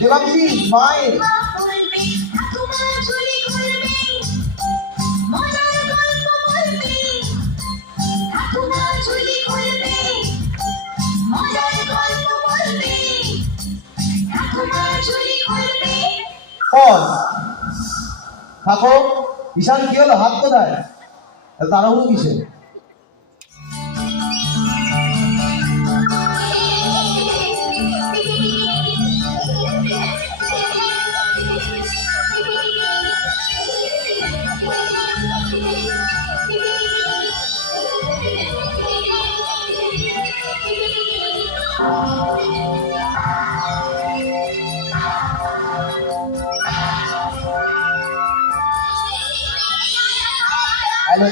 Debanshi smile. Pause. থাকো। ঈশান কি হলো? হাত কোথায়? তাড়াহুড়ো কিসে? হ্যালো।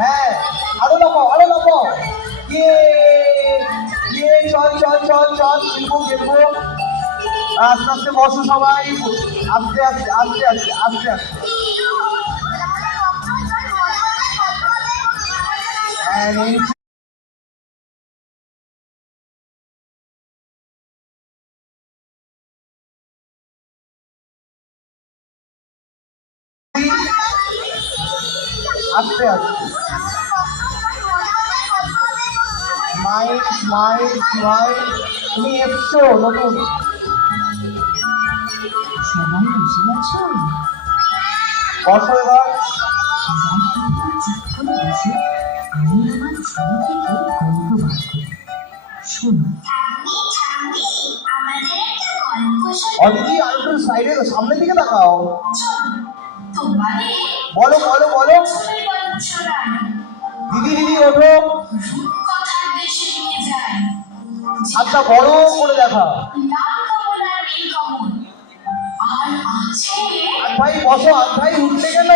হ্যাঁ, আরো লাফাও, আরো লাফাও। ইয়ে ইয়ে, চল চল চল চল, খেলবো খেলবো। আস্তে আস্তে বসো সবাই, আস্তে আস্তে আস্তে আস্তে আস্তে আস্তে। আস্তে আস্তে। Smile smile smile. তুমি এসছো নতুন। সবাই বসে আছো? বসো এবার। চুপ করে বসে আমি আমার ছবি থেকে গল্প বার করি। শোনো। অদিতি আর একটু সাইডে সামনের দিকে তাকাও। বলো বলো বলো। দিদি দিদি ওঠো। আচ্ছা বড় করে দেখা। আর ভাই বসো, আর ভাই উঠলে কেন?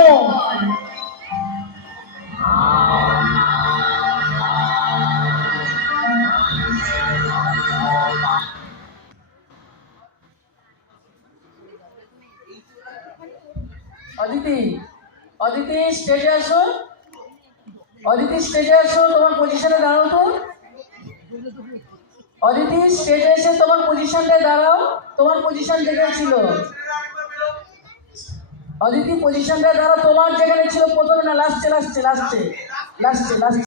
অদিতি, অদিতি স্টেজে আসো। অদিতি স্টেজে আসো, তোমার পজিশনে দাঁড়াও তো। অদিতি স্টেজে এসে তোমার পজিশনটা দাঁড়াও। তোমার পজিশন যেখানে ছিল, অদিতি পজিশনটা দাঁড়াও। তোমার যেখানে ছিল প্রথমে, না লাস্টে লাস্টে লাস্টে লাস্টে লাস্টে।